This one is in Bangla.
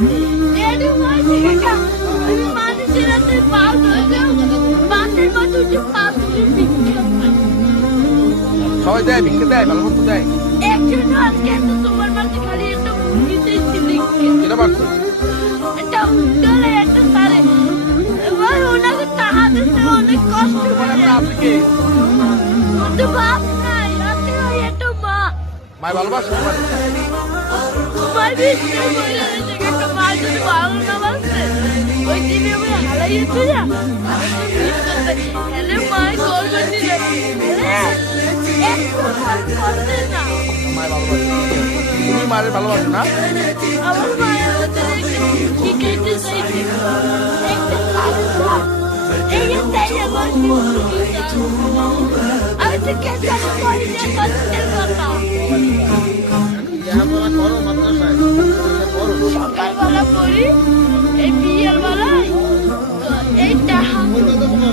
এর মাঝে কাকা আমি মানুষের হাতে পা ধরলেও বাসের মতো উঠে পা তুলে ভিক্ষা পাই। সবাই দেয়, ভিক্ষা দেয়, ভালো মতো দেয়। একজন আজকে একটা তোমার মাঝে খালি একটা মুরগি দিয়েছি লিখে এটা পারছো? একটা উত্তরে একটা তারে এবার ওনাকে টাকা দিতে অনেক কষ্ট করে। আপনি কি তো বাপ নাই আপনি ওই একটা মা মায় ভালোবাসে? মায়ের ভিতরে বলে রয়েছে একটা মা যদি ভালো না বাসছে ওই দিনে আমি হারাইয়েছি না হেলে মায়ের গর্ব দিলে একটু ফোন করতে না। মায় ভালোবাসে, তুমি মায়ের ভালোবাসো না? আমার মায়ের মধ্যে কি খেতে চাইছে একটা খাওয়া এই যে তাই আমার আমি তো কেসে করি না কষ্টের কথা সকালবেলা পড়ি